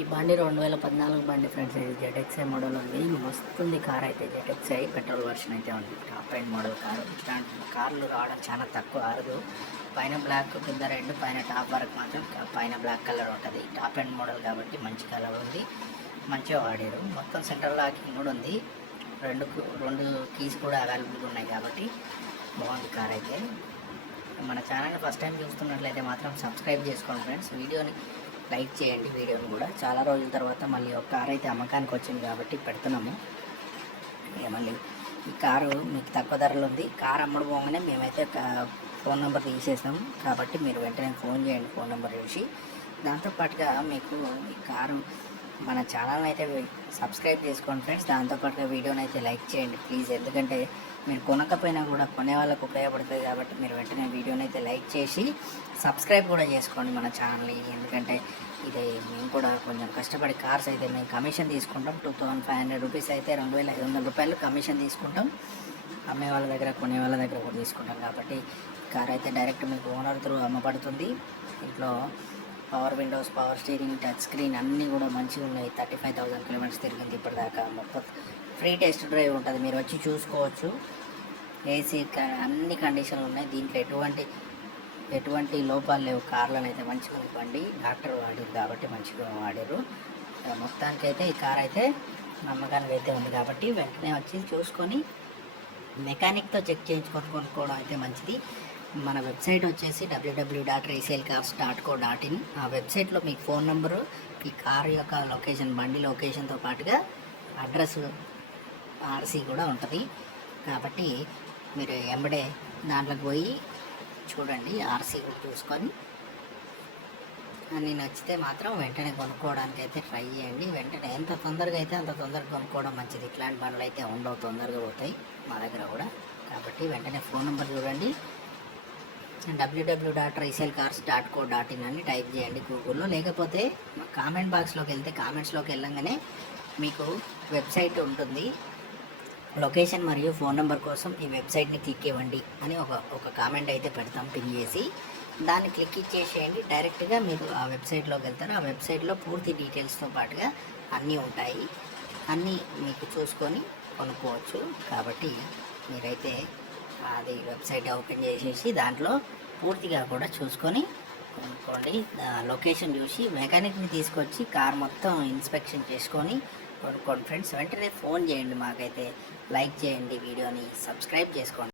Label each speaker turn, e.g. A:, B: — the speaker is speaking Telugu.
A: ఈ బండి రెండు వేల పద్నాలుగు బండి ఫ్రెండ్స్ ఇది జెడ్ఎక్స్ఐ మోడల్ ఉంది. మస్తుంది కార్ అయితే జెడ్ఎక్స్ఐ పెట్రోల్ వర్షన్ అయితే ఉంది. Top end model car. ఇట్లాంటి కార్లు రావడం చాలా తక్కువ ఆరదు పైన బ్లాక్ కింద రెండు పైన టాప్ వరకు మాత్రం పైన బ్లాక్ కలర్ ఉంటుంది. టాప్ అండ్ మోడల్ కాబట్టి మంచి కలర్ ఉంది. మంచిగా వాడారు. మొత్తం సెంట్రల్ లాకింగ్ కూడా ఉంది. రెండు రెండు కీస్ కూడా అవైలబుల్గా ఉన్నాయి కాబట్టి బాగుంది కార్ అయితే. మన ఛానల్ని ఫస్ట్ టైం చూస్తున్నట్లయితే మాత్రం సబ్స్క్రైబ్ చేసుకోండి ఫ్రెండ్స్. వీడియోని లైక్ చేయండి వీడియోని కూడా. చాలా రోజుల తర్వాత మళ్ళీ ఒక కార్ అయితే అమ్మకానికి వచ్చింది కాబట్టి పెడుతున్నాము. మళ్ళీ ఈ కారు మీకు తక్కువ ధరలో ఉంది. కారు అమ్మడం పోగానే మేమైతే కా- ఫోన్ నెంబర్ తీసేసాం. కాబట్టి మీరు వెంటనే ఫోన్ చేయండి ఫోన్ నెంబర్ చూసి. దాంతోపాటుగా మీకు ఈ కారు మన ఛానల్ని అయితే సబ్స్క్రైబ్ చేసుకోండి ఫ్రెండ్స్. దాంతోపాటుగా వీడియోని అయితే లైక్ చేయండి ప్లీజ్. ఎందుకంటే మీరు కొనకపోయినా కూడా కొనే వాళ్ళకు ఉపయోగపడుతుంది కాబట్టి మీరు వెంటనే వీడియోని అయితే లైక్ చేసి సబ్స్క్రైబ్ కూడా చేసుకోండి మన ఛానల్ని. ఎందుకంటే ఇది మేము కూడా కొంచెం కష్టపడి కార్స్ అయితే మేము కమిషన్ తీసుకుంటాం. Two thousand five hundred rupees అయితే రెండు వేల ఐదు వందల రూపాయలు కమిషన్ తీసుకుంటాం. అమ్మే వాళ్ళ దగ్గర కొనే వాళ్ళ దగ్గర కూడా తీసుకుంటాం కాబట్టి కార్ అయితే డైరెక్ట్ మీకు ఓనర్ త్రూ అమ్మబడుతుంది. ఇంట్లో power windows power steering touch screen అన్నీ కూడా మంచిగా ఉన్నాయి. థర్టీ ఫైవ్ థౌసండ్ కిలోమీటర్స్ తిరిగింది ఇప్పటిదాకా. మొత్తం ఫ్రీ టెస్ట్ డ్రైవ్ ఉంటుంది. మీరు వచ్చి చూసుకోవచ్చు. ఏసీ అన్ని కండిషన్లు ఉన్నాయి. దీంట్లో ఎటువంటి ఎటువంటి లోపాలు లేవు. కార్లను అయితే మంచిగా ఉంది డాక్టర్ వాడారు కాబట్టి మంచిగా వాడారు. మొత్తానికి అయితే ఈ కార్ అయితే నమ్మకానికి అయితే ఉంది కాబట్టి వెంటనే వచ్చి చూసుకొని మెకానిక్తో చెక్ చేయించుకొని కొనుక్కోవడం అయితే మంచిది. మన వెబ్సైట్ వచ్చేసి WW dot resale cars dot co dot in ఆ వెబ్సైట్లో మీకు ఫోన్ నెంబరు ఈ కార్ యొక్క లొకేషన్ బండి లొకేషన్తో పాటుగా అడ్రస్ ఆర్సీ కూడా ఉంటుంది. కాబట్టి మీరు ఎంబడే దాంట్లోకి పోయి చూడండి ఆర్సీ కూడా చూసుకొని. నేను నచ్చితే మాత్రం వెంటనే కొనుక్కోవడానికి అయితే ట్రై చేయండి. వెంటనే ఎంత తొందరగా అయితే అంత తొందరగా కొనుక్కోవడం మంచిది. ఇట్లాంటి బండ్లు అయితే ఉండవు తొందరగా పోతాయి మా దగ్గర కూడా. కాబట్టి వెంటనే ఫోన్ నెంబర్ చూడండి. WW dot resale cars dot co dot in అని టైప్ చేయండి గూగుల్లో. లేకపోతే కామెంట్ బాక్స్లోకి వెళ్తే కామెంట్స్లోకి వెళ్ళంగానే మీకు వెబ్సైట్ ఉంటుంది. లొకేషన్ మరియు ఫోన్ నెంబర్ కోసం ఈ వెబ్సైట్ని క్లిక్ ఇవ్వండి అని ఒక ఒక కామెంట్ అయితే పెడతాం పిన్ చేసి. దాన్ని క్లిక్ ఇచ్చేసేయండి. డైరెక్ట్గా మీరు ఆ వెబ్సైట్లోకి వెళ్తారు. ఆ వెబ్సైట్లో పూర్తి డీటెయిల్స్తో పాటుగా అన్నీ ఉంటాయి. అన్నీ మీకు చూసుకొని కొనుక్కోవచ్చు. కాబట్టి మీరైతే అది వెబ్సైట్ ఓపెన్ చేసేసి దాంట్లో పూర్తిగా కూడా చూసుకొని కొనుక్కోండి. లొకేషన్ చూసి మెకానిక్ని తీసుకొచ్చి కార్ మొత్తం ఇన్స్పెక్షన్ చేసుకొని కొనుక్కోండి. ఫ్రెండ్స్ వెంటనే ఫోన్ చేయండి మాకైతే. లైక్ చేయండి వీడియోని సబ్స్క్రైబ్ చేసుకోండి.